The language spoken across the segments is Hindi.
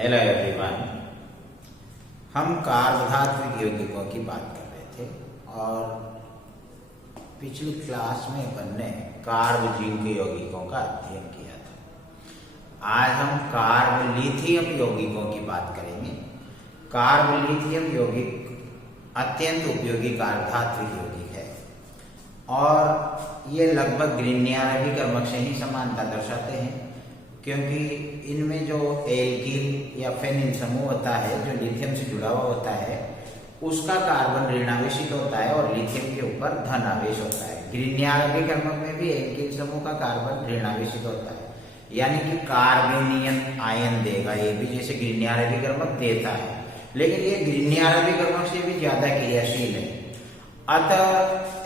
Hello everyone. हम कार्बधात्विक यौगिकों की बात कर रहे थे और पिछली क्लास में अपन ने कार्बजिंक यौगिकों का अध्ययन किया था। आज हम कार्बलिथियम यौगिकों की बात करेंगे। कार्बलिथियम यौगिक अत्यंत उपयोगी कार्बधात्विक यौगिक है और ये लगभग ग्रीनियारवी कर्मक से ही समानता दर्शाते हैं, क्योंकि इनमें जो एल्किल या फेनिल समूह होता है जो लिथियम से जुड़ा हुआ होता है उसका कार्बन ऋणावेशित होता है और लिथियम के ऊपर धन आवेश होता है। ग्रीनियारवी कर्मक में भी एल्किल समूह का कार्बन ऋणावेशित होता है, यानी कि कार्बेनियन आयन देगा ये भी, जैसे ग्रीनियारवी कर्मक देता है, लेकिन ये ग्रीनियारवी कर्मक से भी ज्यादा क्रियाशील है। अतः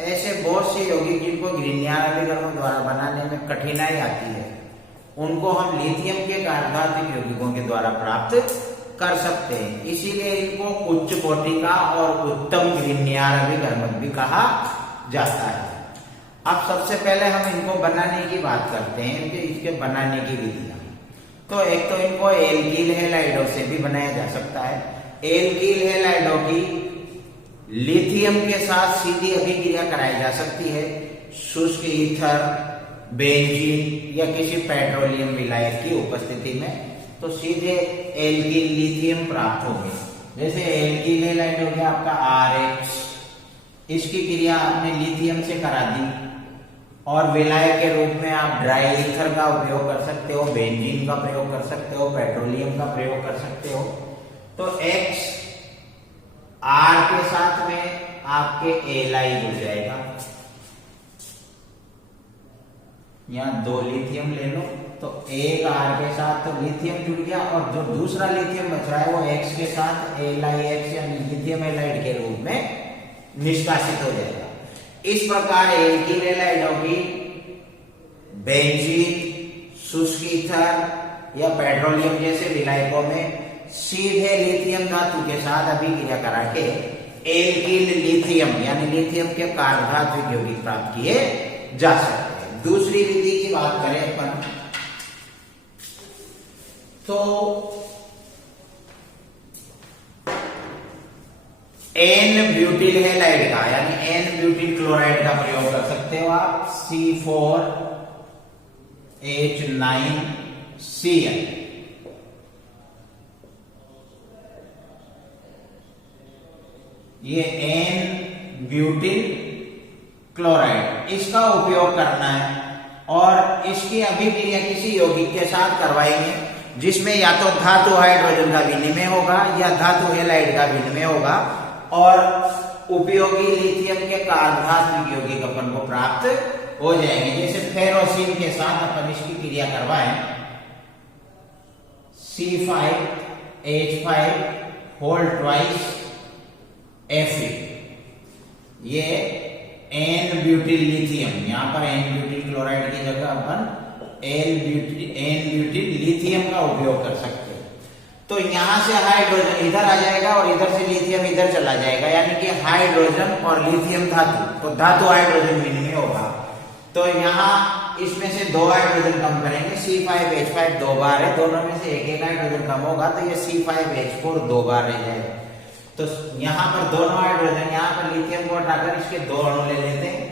ऐसे बहुत से यौगिक जिनको ग्रीनियारवी कर्मक द्वारा बनाने में कठिनाई आती है उनको हम लिथियम के कार्बधात्विक यौगिकों के द्वारा प्राप्त कर सकते हैं। इसीलिए इनको उच्च कोटि का और उत्तम ग्रीनियारवी कर्मक भी कहा जाता है। अब सबसे पहले हम इनको बनाने की बात करते हैं कि इसके बनाने की विधियां। तो एक तो इनको एल्किल हैलाइडों से भी बनाया जा सकता है। एल्किल हैलाइडों की लिथियम के साथ सीधी अभिक्रिया कराई जा सकती है। शुष्क ईथर, बेंजीन या किसी पेट्रोलियम विलायक की उपस्थिति में, तो सीधे एल्किल लिथियम प्राप्त होंगे। जैसे एल्किल हैलाइड हो गया आपका RH, इसकी क्रिया आपने लिथियम से करा दी और विलायक के रूप में आप ड्राई ईथर का उपयोग कर सकते हो, बेंजीन का प्रयोग कर सकते हो, पेट्रोलियम का प्रयोग कर सकते हो। तो X R के साथ में आपके एलाइड हो जाएगा। यहाँ दो लिथियम ले लो तो एक R के साथ तो लिथियम जुड़ गया और जो दूसरा लिथियम बच रहा है वो X के साथ LiX यानी लिथियम हैलाइड के रूप में निष्कासित हो जाएगा। इस प्रकार एल्किल हैलाइडों की बेंजीन, शुष्क ईथर या पेट्रोलियम जैसे विलायकों में सीधे लिथियम धातु के साथ अभिक्रिया करा के एल्किल लिथियम यानी लिथियम के कार्बधात्विक यौगिक प्राप्त किए जा सकते हैं। दूसरी विधि की बात करें अपन तो एन ब्यूटिल हैलाइड का यानी एन ब्यूटिल क्लोराइड का प्रयोग कर सकते हो आप। C4H9Cl ये एन ब्यूटिल क्लोराइड, इसका उपयोग करना है और इसकी अभिक्रिया किसी यौगिक के साथ करवाएंगे जिसमें या तो धातु हाइड्रोजन का विनिमय होगा या धातु हैलाइड का विनिमय होगा और उपयोगी लिथियम के कार्बधात्विक यौगिक अपन को प्राप्त हो जाएंगे। जैसे फेरोसिन के साथ अपन इसकी क्रिया करवाएं C5H5 ये एन ब्यूटिल लिथियम, यहाँ पर एन ब्यूटिल क्लोराइड की जगह अपन एन ब्यूटिल लिथियम का उपयोग कर सकते हैं। तो यहाँ से हाइड्रोजन इधर आ जाएगा और इधर से लिथियम इधर चला जाएगा, यानी कि हाइड्रोजन और लिथियम धातु, तो धातु हाइड्रोजन विनिमय होगा। तो यहाँ इसमें से दो हाइड्रोजन कम करेंगे। C5H5 दो बार है, दोनों में से एक एक हाइड्रोजन कम होगा तो ये C5H4 दो बार रह जाएगा। तो यहाँ पर दोनों हाइड्रोजन, यहाँ पर लिथियम को हटाकर इसके दो अणु ले लेते हैं।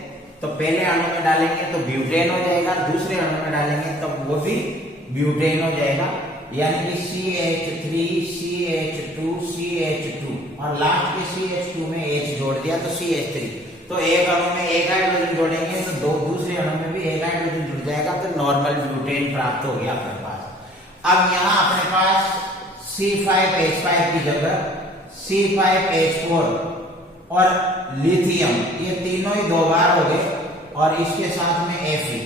तो पहले अणु में डालेंगे तो ब्यूटेन हो जाएगा, दूसरे अणु में डालेंगे तो वो भी ब्यूटेन हो जाएगा, यानी कि CH3 CH2 CH2 और लास्ट के CH2 में H जोड़ दिया तो CH3। तो एक अणु में एक हाइड्रोजन जोड़ेंगे तो दो दूसरे अणु में भी एक हाइड्रोजन जुड़ जाएगा, तो नॉर्मल ब्यूटेन प्राप्त हो गया अपने पास। अब यहाँ अपने पास C5H5 की जगह C5H4 और लिथियम, ये तीनों ही दो बार हो गए और इसके साथ में Fe।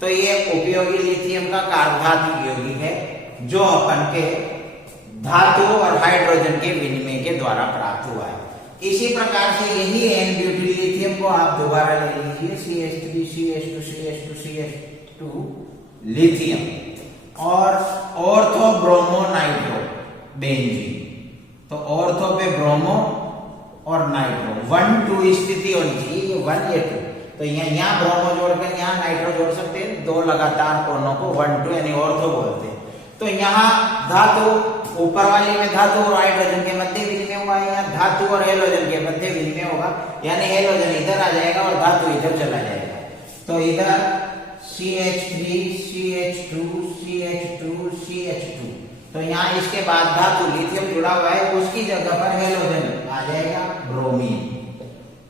तो ये उपयोगी लिथियम का कार्बधात्विक यौगिक है जो अपन के धातु और हाइड्रोजन के विनिमय के द्वारा प्राप्त हुआ है। इसी प्रकार से यही एन ब्यूटिल लिथियम को आप दोबारा ले लीजिए CH3 CH2 CH2 CH2 lithium और ऑर्थो ब्रोमो नाइट्रो बेंजीन। तो ऑर्थो पे ब्रोमो और नाइट्रो 1-2 स्थिति होनी चाहिए, ये 1 या 2। तो यहाँ ब्रोमो जोड़कर यहाँ नाइट्रो जोड़ सकते हैं, दो लगातार कोनों को 1-2 यानी ऑर्थो बोलते हैं। तो यहाँ धातु ऊपर वाली में धातु और हाइड्रोजन के मध्य विनिमय हुआ है, यहाँ धातु और हेलोजन के मध्य विनिमय होगा, यानी हेलोजन इधर आ जाएगा और धातु इधर चला जाएगा। तो इधर CH3 CH2 CH2 CH2, तो यहाँ इसके बाद धातु लिथियम जुड़ा हुआ है, उसकी जगह पर हेलोजन आ जाएगा ब्रोमीन,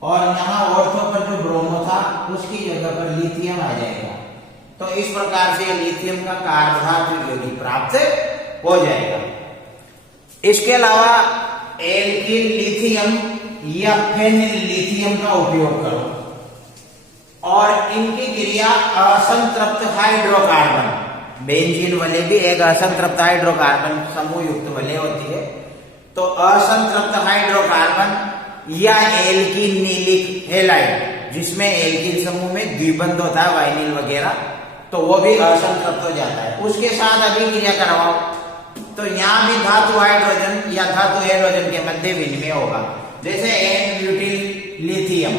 और यहाँ ऑर्थो पर जो ब्रोमो था उसकी जगह पर लिथियम आ जाएगा। तो इस प्रकार से लिथियम का कार्बधातु यौगिक प्राप्त हो जाएगा। इसके अलावा एल्किल लिथियम या फेनिल लिथियम का उपयोग करो और इनकी क्रिया असंतृप्त हाइड्रोकार्बन, बेंजीन वाले भी एक असंतृप्त हाइड्रोकार्बन समूह युक्त वाले होती है, तो असंतृप्त हाइड्रोकार्बन या एल्किनिलिक हैलाइड जिसमें एल्किन समूह में द्विबंध होता है वाइनिल वगैरह, तो वो भी असंतृप्त हो जाता है, उसके साथ अभिक्रिया करवाओ तो यहाँ भी धातु हाइड्रोजन या धातु हेलोजन के मध्य विनिमय होगा। जैसे N butyl lithium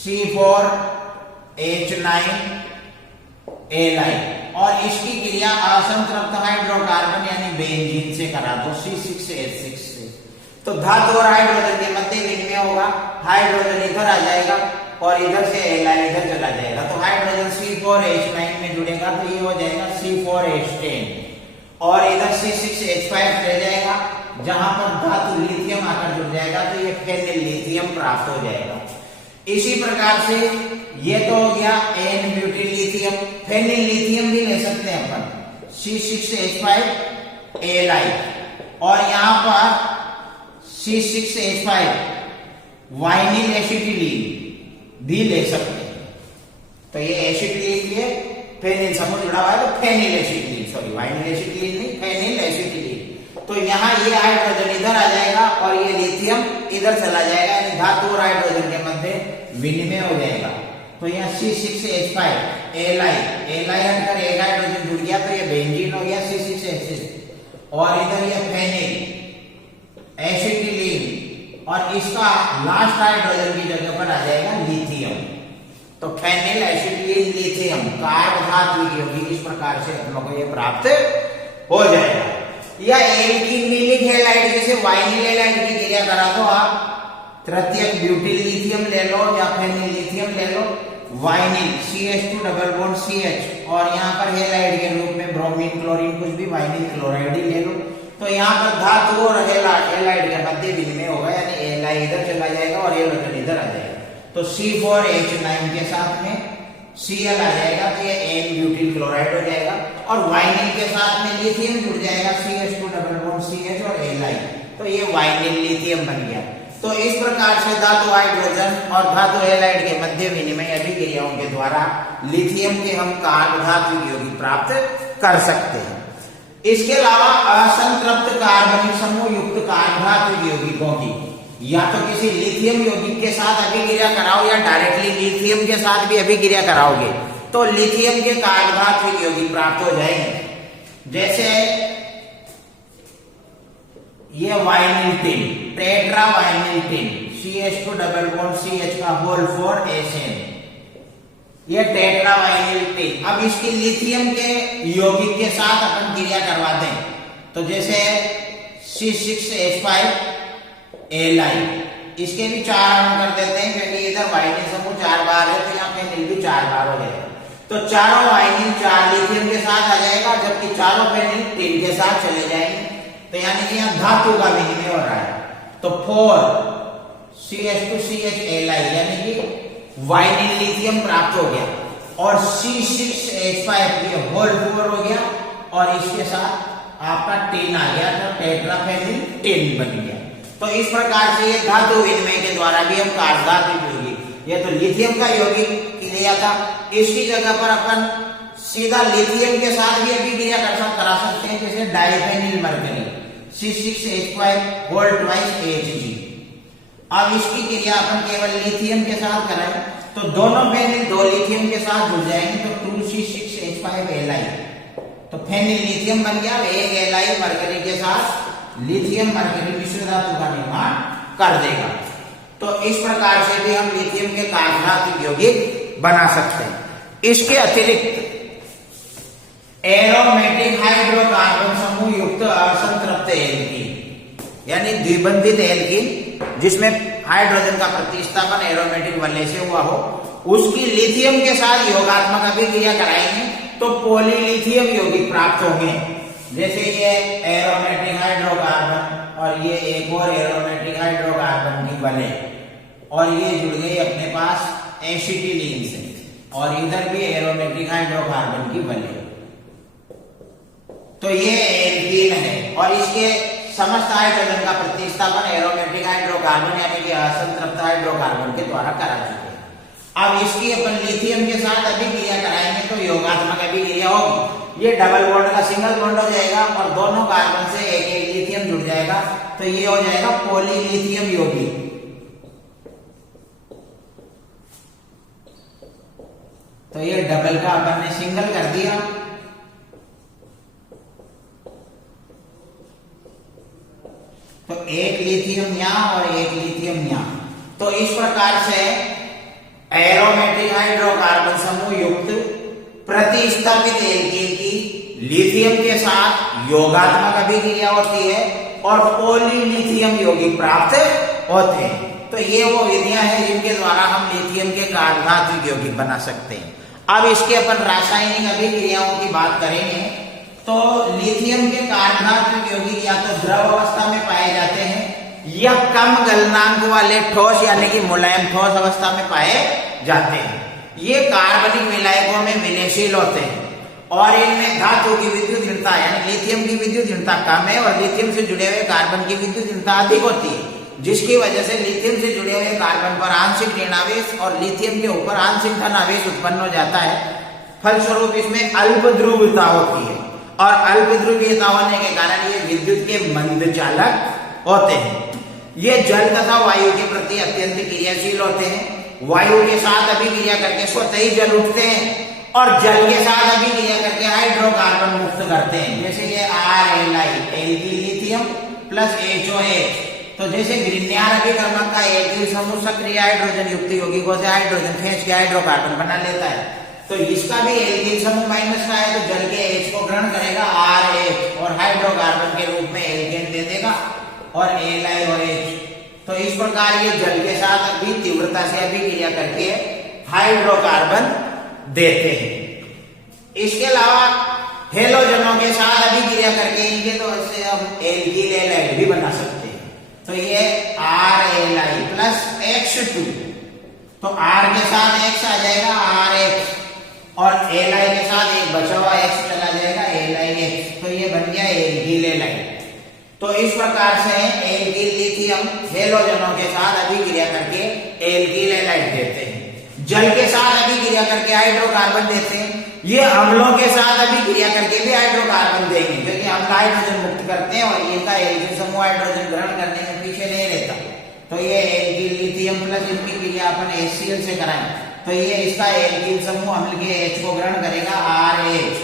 C4H9 Li, और इसकी क्रिया असंतृप्त हाइड्रोकार्बन यानी बेंजीन से करा दो C6H6 से, तो धातु और हाइड्रोजन के मध्य विनिमय होगा, हाइड्रोजन इधर आ जाएगा और इधर से Li इधर चला जाएगा, तो हाइड्रोजन C4H9 में जुड़ेगा तो ये हो जाएगा C4H10, और इधर C6H5 रह जाएगा, जहां पर धातु लिथियम आकर जुड़ जाएगा तो ये फेनिल लिथियम प्राप्त हो जाएगा। इसी प्रकार से ये तो हो गया n butyl lithium, phenyl lithium भी ले सकते हैं अपन C6H5 Li, और यहां पर C6H5 वाइनिल एसिटिलीन भी ले सकते हैं। तो ये एसिटिलीन के फेनिल समूह जुड़ा हुआ है तो phenyl acetylene, sorry vinyl acetylene नहीं, फेनिल एसिटिलीन। तो यहाँ ये हाइड्रोजन इधर आ जाएगा और ये लिथियम इधर चला जाएगा, यानी धातु और हाइड्रोजन के मध्य विनिमय हो जाएगा। तो यहाँ C6H5 Li हटकर एक हाइड्रोजन जुड़ गया तो ये बेंजीन हो गया C6H6, और इधर ये फेनिल एसिटिलीन, और इसका लास्ट हाइड्रोजन की जगह पर आ जाएगा लिथियम। तो फेनिल एसिटिलीन लिथियम कार्बधातु यौगिक इस प्रकार से अपनों को ये प्राप्त हो जाएगा। या एल्किनिलिक हैलाइड जैसे वाइनिल हैलाइड की क्रिया करा दो आप, तृतीयक ब्यूटिल लिथियम ले लो या फेनिल लिथियम ले लो, vinyl CH2 double bond CH, और यहाँ पर हैलाइड के रूप में ब्रोमीन क्लोरीन कुछ भी वाइनिल क्लोराइड ही ले लो, तो यहाँ पर धातु और हैलाइड के मध्य विनिमय होगा, यानी Li इधर चला जाएगा और हेलोजन इधर आ जाएगा। तो C4H9 के साथ में Cl आ जाएगा तो ये एन ब्यूटिल क्लोराइड हो जाएगा, और वाइनिल के साथ में लिथियम जुड़ जाएगा CH2 डबल बॉन्ड CH और Li, तो ये वाइनिल लिथियम बन गया। तो इस प्रकार से धातु हाइड्रोजन और धातु हैलाइड के मध्य विनिमय अभिक्रियाओं के द्वारा लिथियम के हम कार्बधातु यौगिक प्राप्त कर सकते हैं। इसके अलावा असंतृप्त कार्बनिक समूह युक्त कार्बधातु यौगिकों की या तो किसी लिथियम यौगिक के साथ अभिक्रिया कराओ या डायरेक्टली लिथियम के साथ भी अभिक्रिया कराओगे तो लिथियम के कार्बधातु यौगिक प्राप्त हो जाएंगे। जैसे ये vinyl tin, tetra vinyl tin CH2 double bond CH का होल 4 SN, ये टेट्रा वाइनिल टिन। अब इसकी लिथियम के यौगिक के साथ अपन क्रिया करवाते हैं, तो जैसे C6H5 Li, इसके भी 4 अणु कर देते हैं क्योंकि इधर वाइनिल समूह 4 बार है तो यहाँ फेनिल भी 4 बार हो जाएगा। तो चारों वाइनिल 4 लिथियम के साथ आ जाएगा, जबकि चारों फेनिल टिन के साथ चले जाएंगे, तो यानी कि यहाँ धातु का विनिमय हो रहा है। तो 4CH2CH Li यानी कि वाइनिल लिथियम प्राप्त हो गया, और C6H5 ये होल 4 हो गया, और इसके साथ आपका टिन आ गया तो टेट्राफेनिल टिन बन गया। तो इस प्रकार से ये धातु विनिमय के द्वारा भी हम कार्बधातु यौगिक, ये तो लिथियम का यौगिक क्रिया था, इसकी जगह पर अपन सीधा लिथियम के साथ भी अभिक्रिया करा सकते हैं, जैसे diphenyl mercury C6H5 whole twice Hg। अब इसकी क्रिया अपन केवल लिथियम के साथ कराएं तो दोनों फेनिल 2 लिथियम के साथ जुड़ जाएंगे तो 2C6H5 Li, तो फेनिल लिथियम बन गया, एक Li मरकरी के साथ लिथियम मरकरी मिश्र धातु का निर्माण कर देगा। तो इस प्रकार से भी हम लिथियम के कार्बधातु यौगिक बना सकते हैं। इसके अतिरिक्त एरोमेटिक हाइड्रोकार्बन समूह युक्त असंतृप्त एल्कीन, यानी द्विबंधित एल्कीन जिसमें हाइड्रोजन का प्रतिस्थापन एरोमेटिक वलय से हुआ हो, उसकी लिथियम के साथ योगात्मक अभिक्रिया कराएंगे तो पॉलीलिथियम यौगिक प्राप्त होंगे। जैसे ये एरोमेटिक हाइड्रोकार्बन और ये एक और एरोमेटिक हाइड्रोकार्बन की वलय, और ये जुड़ गई अपने पास एसिटिलीन से, और इधर भी एरोमेटिक हाइड्रोकार्बन की वलय, तो ये एल्कीन है। और इसके समस्त हाइड्रोजन का प्रतिस्थापन एरोमेटिक हाइड्रोकार्बन यानी कि असंतृप्त हाइड्रोकार्बन के द्वारा करा चुके हैं। अब इसकी अपन लिथियम के साथ अभिक्रिया कराएंगे तो योगात्मक अभिक्रिया होगी। ये डबल बॉन्ड का सिंगल बॉन्ड हो जाएगा और दोनों कार्बन से एक एक लिथियम जुड़ जाएगा, तो ये हो जाएगा पॉलीलिथियम यौगिक। तो ये डबल का अपन ने सिंगल कर दिया, तो एक लिथियम यहां और एक लिथियम यहां। तो इस प्रकार से एरोमेटिक हाइड्रोकार्बन समूह युक्त प्रतिस्थापित एल्कीन की लिथियम के साथ योगात्मक अभिक्रिया होती है और पॉलीलिथियम यौगिक प्राप्त होते हैं। तो ये वो विधियां हैं जिनके द्वारा हम लिथियम के कार्बधात्विक यौगिक बना सकते हैं। अब इसके अपन रासायनिक अभिक्रियाओं की बात करेंगे तो लिथियम के कार्बधात्विक यौगिक या तो द्रव अवस्था में पाए जाते हैं या कम गलनांक वाले ठोस यानी कि मुलायम ठोस अवस्था में पाए जाते हैं। ये कार्बनिक विलायकों में विलयशील होते हैं और इनमें धातु की विद्युत ऋणता यानी लिथियम की विद्युत ऋणता कम है और लिथियम से जुड़े हुए कार्बन की विद्युत ऋणता अधिक होती है, जिसकी वजह से लिथियम से जुड़े हुए कार्बन पर आंशिक ऋणावेश और लिथियम के ऊपर आंशिक धनावेश उत्पन्न हो जाता है। फलस्वरूप इसमें अल्प ध्रुवता होती है और अल्प ध्रुवीयता होने के कारण ये विद्युत के मंद चालक होते हैं। ये जल तथा वायु के प्रति अत्यंत क्रियाशील होते हैं। वायु के साथ अभिक्रिया करके स्वतः ही जल उठते हैं और जल के साथ अभिक्रिया करके हाइड्रोकार्बन मुक्त करते हैं। जैसे ये RLi alkyl lithium plus HOH, तो जैसे ग्रिग्नियर अभिकर्मक का एल्किल समूह सक्रिय हाइड्रोजन युक्त यौगिकों से हाइड्रोजन खींच के हाइड्रोकार्बन बना लेता है, तो इसका भी एल्किल समूह माइनस का है तो जल के H को ग्रहण करेगा RH और हाइड्रोकार्बन के रूप में एल्केन दे देगा और AlOH। तो इस प्रकार ये जल के साथ अभी तीव्रता से अभिक्रिया करके हाइड्रोकार्बन देते हैं। इसके अलावा हेलोजनों के साथ अभिक्रिया करके इनके तो इससे हम एल्किल हैलाइड भी बना सकते हैं। तो ये RLi प्लस X2, तो R के साथ X आ जाएगा RH और Li के साथ एक बचा हुआ X चला जाएगा LiX, तो ये बन गया एल्किल हैलाइड। तो इस प्रकार से एल्किल लिथियम हेलोजनों के साथ अभिक्रिया करके एल्किल हैलाइड देते हैं। जल के साथ अभिक्रिया करके हाइड्रोकार्बन देते हैं। ये अम्लों के साथ अभिक्रिया करके भी हाइड्रोकार्बन देंगे क्योंकि अम्ल हाइड्रोजन मुक्त करते हैं और इनका एल्किल समूह हाइड्रोजन ग्रहण करने में पीछे नहीं रहता। तो ये एल्किल लिथियम प्लस इनकी क्रिया अपन HCl से कराएं तो ये इसका एल्किल समूह अम्ल के H को ग्रहण करेगा RH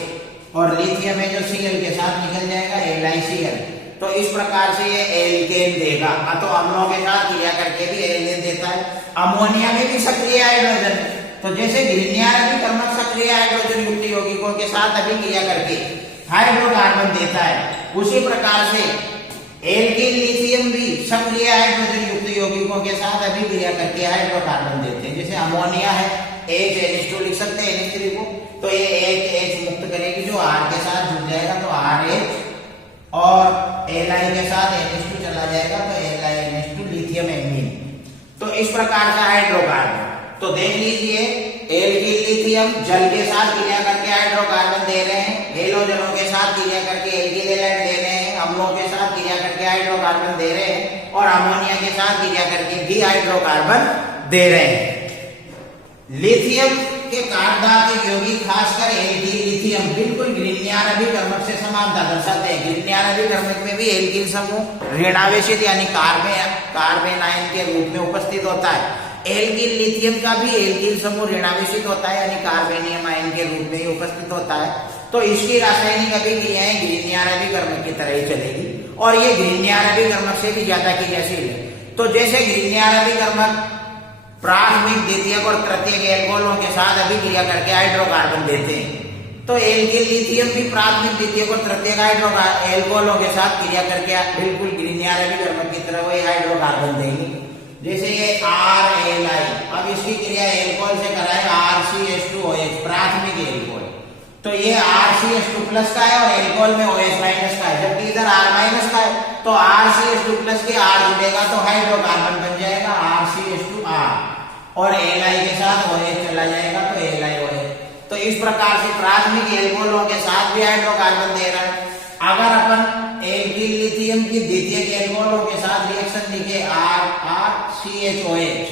और लिथियम है जो Cl के साथ निकल जाएगा LiCl। तो इस प्रकार से ये एल्केन देगा। तो अम्लों के साथ क्रिया करके भी एल्केन देता है। अमोनिया में भी सक्रिय हाइड्रोजन, तो जैसे ग्रिग्नियर अभिकर्मक सक्रिय हाइड्रोजन युक्त यौगिकों के साथ अभिक्रिया करके हाइड्रोकार्बन देता है, उसी प्रकार से एल्किल लिथियम भी सक्रिय हाइड्रोजन युक्त यौगिकों के साथ अभिक्रिया करके हाइड्रोकार्बन देते हैं। जैसे अमोनिया है HNH2 लिख सकते हैं NH3 को, तो ये एक H मुक्त करेगी जो R के साथ जुड़ जाएगा तो RH और Li के साथ NH2 चला जाएगा तो LiNH2 लिथियम एमीन। तो इस प्रकार का हाइड्रोकार्बन, तो देख लीजिए एल्किल लिथियम जल के साथ क्रिया करके हाइड्रोकार्बन दे रहे हैं, हेलोजनों के साथ क्रिया करके एल्किल हैलाइड दे रहे हैं, अम्लों के साथ क्रिया करके हाइड्रोकार्बन दे रहे हैं और अमोनिया के साथ क्रिया करके भी हाइड्रोकार्बन दे रहे हैं। लिथियम के कार्बधात्विक यौगिक खासकर एल्किल लिथियम बिल्कुल ग्रिग्नियर अभिकर्मक से समानता दर्शाते हैं। ग्रिग्नियर अभिकर्मक में भी एल्किल समूह ऋणावेशित यानी कार्बन आयन के रूप में उपस्थित होता है। एल्किल लिथियम का भी एल्किल समूह ऋणावेशित होता है यानी कार्बेनियम आयन के रूप में ही उपस्थित होता है। तो इसकी रासायनिक अभिक्रियाएं ग्रिग्नियर अभिकर्मक की तरह ही चलेगी और ये ग्रिग्नियर अभिकर्मक से भी ज्यादा क्रियाशील है। तो जैसे ग्रिग्नियर अभिकर्मक प्राथमिक, द्वितीयक और तृतीयक एल्कोहलों के साथ अभिक्रिया करके हाइड्रोकार्बन देते हैं, तो एल्किल लिथियम भी प्राथमिक द्वितीयक और तृतीयक एल्कोहलों के साथ क्रिया करके बिल्कुल ग्रीनियर अभिकर्मक की तरह वही हाइड्रोकार्बन देंगे। जैसे ये RLi, अब इसकी क्रिया एल्कोहल से कराए RCH2OH, प्राथमिक एल्कोहल, तो ये RCH2+ का है और एल्कोहल में OH- का है, जबकि इधर R- का है, तो RCH2+ के R जुड़ेगा तो हाइड्रोकार्बन बन जाएगा RCH2R, और Li के साथ OH चला जाएगा तो LiOH। तो इस प्रकार से प्राथमिक एल्कोहलों के साथ भी हाइड्रोकार्बन दे रहा है। अगर अपन एल्किल लिथियम की द्वितीयक एल्कोहलों के साथ रिएक्शन लिखे RCHOH,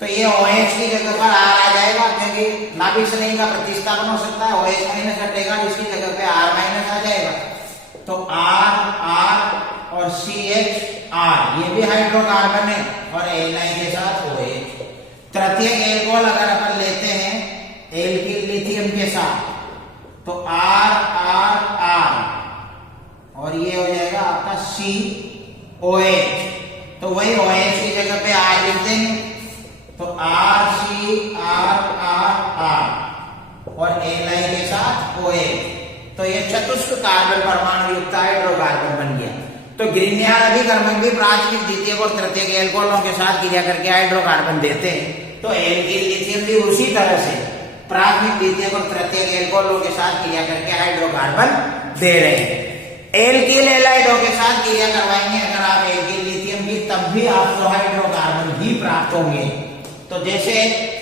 तो ये OH की जगह पर R आ जाएगा, क्योंकि नाभिक स्नेही का प्रतिस्थापन हो सकता है, OH- हटेगा, इसकी जगह पे R- आ जाएगा, तो R और CHR ये भी हाइड्रोकार्बन है, और Li के साथ OH। तृतीयक एल्कोहल अगर अपन लेते हैं एल्किल लिथियम के साथ, तो R और ये हो जाएगा आपका COH, तो वही OH की जगह पे R लिख देंगे, तो RCR और Li के साथ OH, तो ये चतुष्क कार्बन परमाणु युक्त हाइड्रोकार्बन बन गया। तो ग्रीनियर अभिकर्मक भी प्राथमिक द्वितीयक और तृतीयक एल्कोहलों के साथ क्रिया करके हाइड्रोकार्बन देते हैं। तो एल्किल लिथियम भी उसी तरह से प्राथमिक द्वितीयक और तृतीयक एल्कोहलों के साथ क्रिया करके हाइड्रोकार्बन दे रहे हैं। एल्किल हैलाइडों के साथ क्रिया करवाएंगे अगर आप एल्किल लिथियम की, तब भी आपको हाइड्रोकार्बन ही प्राप्त होंगे। तो जैसे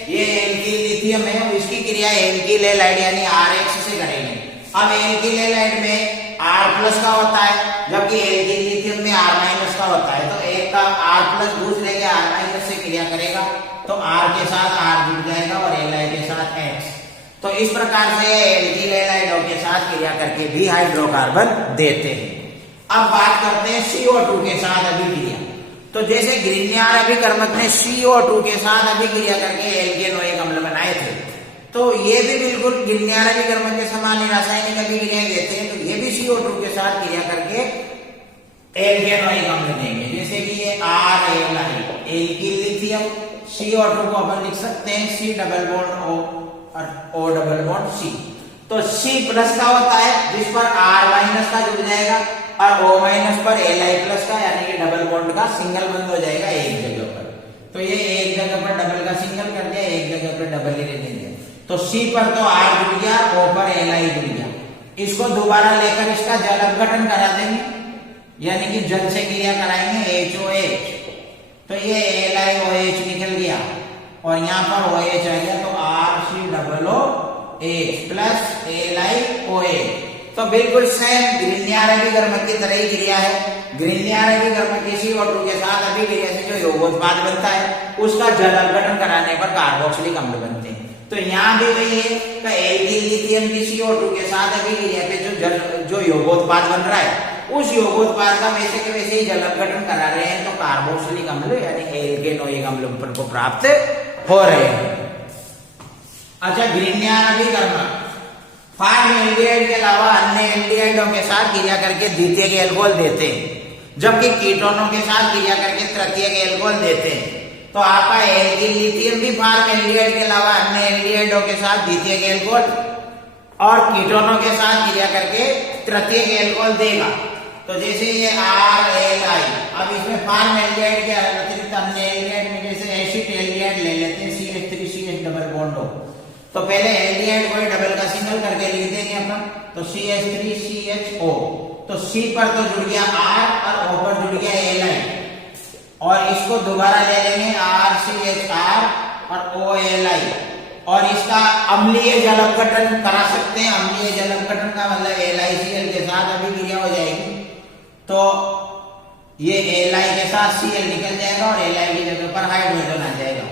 ये एल्किल लिथियम है, इसकी क्रिया एल्किल हैलाइड यानी RH से करेंगे। अब एल्किल हैलाइड में R+ का होता है, जबकि एल्किल लिथियम में R- का होता है, तो एक का R+ दूसरे के R- से क्रिया करेगा, तो R के साथ R जुड़ जाएगा और Li के साथ X। तो इस प्रकार से एल्किल हैलाइडों के साथ क्रिया करके भी हाइड्रोकार्बन देते हैं। अब बात करते हैं CO2 के साथ अभिक्रिया। तो जैसे ग्रीनियर अभिकर्मक ने CO2 के साथ अभिक्रिया करके एल्केनोइक अम्ल बनाए थे, तो ये भी बिल्कुल ग्रीनियर अभिकर्मक के समान रासायनिक अभिक्रियाएं देते हैं, तो ये भी CO2 के साथ क्रिया करके एल्केनोइक अम्ल देंगे। जैसे कि ये RLi, एल्किल लिथियम, CO2 को अपन लिख सकते हैं C डबल बॉन्ड O और O डबल बॉन्ड C। तो C+ का होता है, जिस पर R- का जुड़ जाएगा, और O- पर Li+ का, यानी कि डबल बॉन्ड का सिंगल बंद हो जाएगा एक जगह पर। तो ये एक जगह पर डबल का सिंगल कर दिया, एक जगह पर डबल ही रहने दिया। तो C पर तो R जुड़ गया, O पर Li जुड़ गया। इसको दोबारा लेकर इसका जल अपघटन करा देंगे, यानी कि जल से क्रिया कराएंगे HOH, तो ये LiOH निकल गया, और यहाँ पर OH आ गया, तो RCOOH प्लस LiOH। तो बिल्कुल सेम ग्रीनियर अभिकर्मक की तरह ही क्रिया है। ग्रीनियर अभिकर्मक की CO2 के साथ अभिक्रिया से जो योगोत्पाद बनता है, उसका जल अपघटन कराने पर कार्बोक्सिलिक अम्ल बनते हैं। तो यहाँ भी वही है कि एल्किल लिथियम की CO2 के साथ अभिक्रिया पे जो योगोत्पाद बन रहा है, उस योगोत्पाद का वैसे के वैसे ही जल अपघटन करा रहे हैं, तो कार्बोक्सिलिक अम्ल यानी एल्केनोइक अम्ल को प्राप्त हो रहे हैं। अच्छा, ग्रीनियर अभिकर्मक फार्म एल्डिहाइड के अलावा अन्य एल्डिहाइडों के साथ क्रिया करके द्वितीयक एल्कोहल देते हैं, जबकि कीटोनों के साथ क्रिया करके तृतीयक एल्कोहल देते हैं। तो आपका एल्किल लिथियम भी फार्म एल्डिहाइड के अलावा अन्य एल्डिहाइडों के साथ द्वितीयक एल्कोहल और कीटोनों के साथ क्रिया करके तृतीयक एल्कोहल देगा। तो जैसे ये RLi, अब इसमें फार्म एल्डिहाइड के अतिरिक्त अन्य एल्डिहाइड में जैसे एसिड एल्डिहाइड ले लेते हैं, CH3CH डबल बॉन्ड हो, तो पहले एल्डिहाइड को डबल का सिंगल करके लिख देंगे अपन, तो CH3CHO, तो C पर तो जुड़ गया R और O पर जुड़ गया Li, और इसको दोबारा ले लेंगे RCHR और OLi, और इसका अम्लीय जल अपघटन करा सकते हैं। अम्लीय जल अपघटन का मतलब LiCl के साथ अभिक्रिया हो जाएगी, तो ये Li के साथ Cl निकल जाएगा और Li की जगह पर हाइड्रोजन आ जाएगा,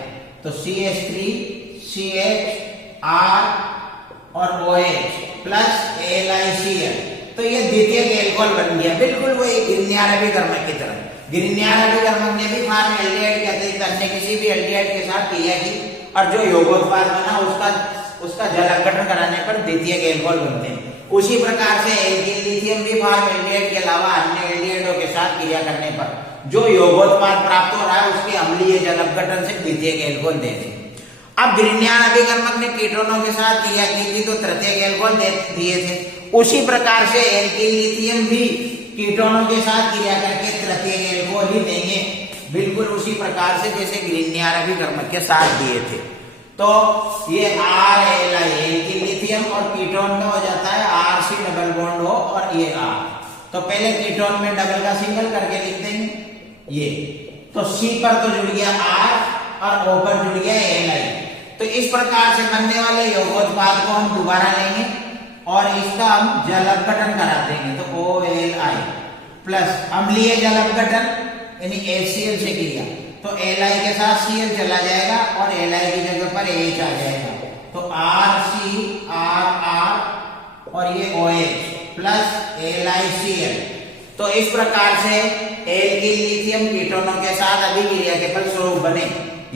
तो CH3 CH R और OH प्लस LiCl, तो ये द्वितीयक एल्कोहल बन गया, बिल्कुल वही ग्रीनियर अभिकर्मक की तरह। ग्रीनियर अभिकर्मक ने भी फार्म एल्डिहाइड के अतिरिक्त अन्य किसी भी एल्डिहाइड के साथ क्रिया की, और जो योगोत्पाद बना उसका जल अपघटन कराने पर द्वितीयक एल्कोहल बनते हैं। उसी प्रकार से एल्किल लिथियम भी फार्म एल्डिहाइड के अलावा अन्य एल्डिहाइडों के साथ क्रिया करने पर जो योगोत्पाद प्राप्त हो रहा है, उसके अम्लीय जल अपघटन से द्वितीयक एल्कोहल देते हैं। अब ग्रिग्नियान अभिकर्मक ने कीटोनों के साथ क्रिया की थी तो तृतीयक एल्कोहल दिए थे, उसी प्रकार से एल्किल लिथियम भी कीटोनों के साथ क्रिया करके तृतीयक एल्कोहल ही देंगे, बिल्कुल उसी प्रकार से जैसे ग्रिग्नियान अभिकर्मक के साथ दिए थे। तो ये RLi एल्किल लिथियम और कीटोन में हो जाता है RC डबल बॉन्ड हो और ये R। तो पहले कीटोन में डबल का सिंगल करके लिख देंगे ये, तो C पर तो जुड़ गया R और O पर जुड़ गया Li। तो इस प्रकार से बनने वाले यौगोत्पाद को हम दोबारा लेंगे और इसका हम जल अपघटन करा देंगे। तो OLi प्लस अम्लीय जल अपघटन यानी HCl से किया तो Li के साथ Cl चला जाएगा और Li की जगह पर H आ जाएगा। तो RCRR और ये OH प्लस LiCl। तो इस प्रकार से एल्किल लिथियम कीटोनों के साथ अभिक्रिया के फलस्वरूप बने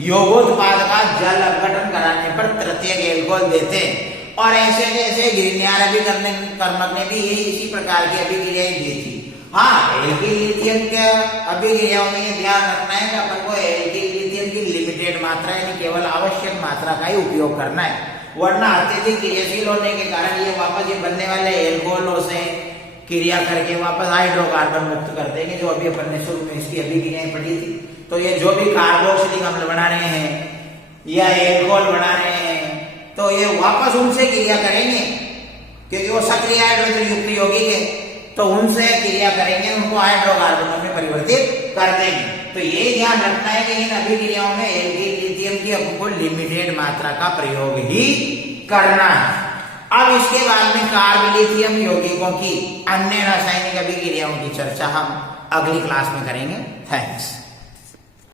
यौगोत्पाद का जल अपघटन कराने पर तृतीयक एल्कोहल देते हैं। और ऐसे जैसे ग्रिग्नियान अभिकर्मक ने भी इसी प्रकार की अभिक्रियाएं दी थी। हाँ, एल्किल लिथियम के अभिक्रियाओं में ये ध्यान रखना है कि अपन को एल्किल लिथियम की लिमिटेड मात्रा यानी केवल आवश्यक मात्रा का ही उपयोग करना है, वरना अत्यधिक क्रियाशील होने के कारण ये वापस ये बनने वाले एल्कोहलों से क्रिया करके वापस हाइड्रोकार्बन मुक्त कर देंगे, जो अभी अपन ने शुरू में इसकी अभिक्रियाएं पढ़ी थी। तो ये जो भी कार्बोक्सिलिक अम्ल बना रहे हैं या एल्कोहल बना रहे हैं तो ये वापस उनसे क्रिया करेंगे क्योंकि वो सक्रिय हाइड्रोजन युक्त यौगिक है, तो उनसे क्रिया करेंगे, उनको हाइड्रोकार्बनों में परिवर्तित कर देंगे। तो ये ध्यान रखना है कि इन अभिक्रियाओं में एल्किल लिथियम की आपको लिमिटेड मात्रा का प्रयोग ही करना है। अब इसके बाद में कार्ब लिथियम यौगिकों की अन्य रासायनिक अभिक्रियाओं की चर्चा हम अगली क्लास में करेंगे। थैंक्स।